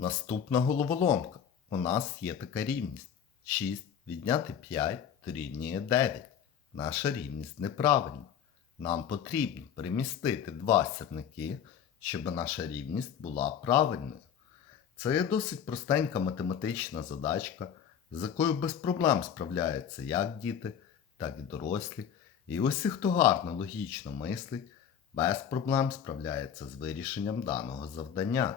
Наступна головоломка. У нас є така рівність. 6 відняти 5 дорівнює 9. Наша рівність неправильна. Нам потрібно перемістити два сірники, щоб наша рівність була правильною. Це є досить простенька математична задачка, з якою без проблем справляються як діти, так і дорослі. І усі, хто гарно логічно мислить, без проблем справляється з вирішенням даного завдання.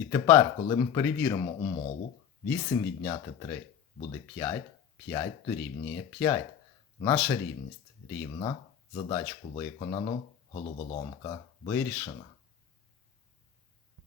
І тепер, коли ми перевіримо умову, 8 відняти 3 буде 5, 5 дорівнює 5. Наша рівність рівна. Задачку виконано, головоломка вирішена.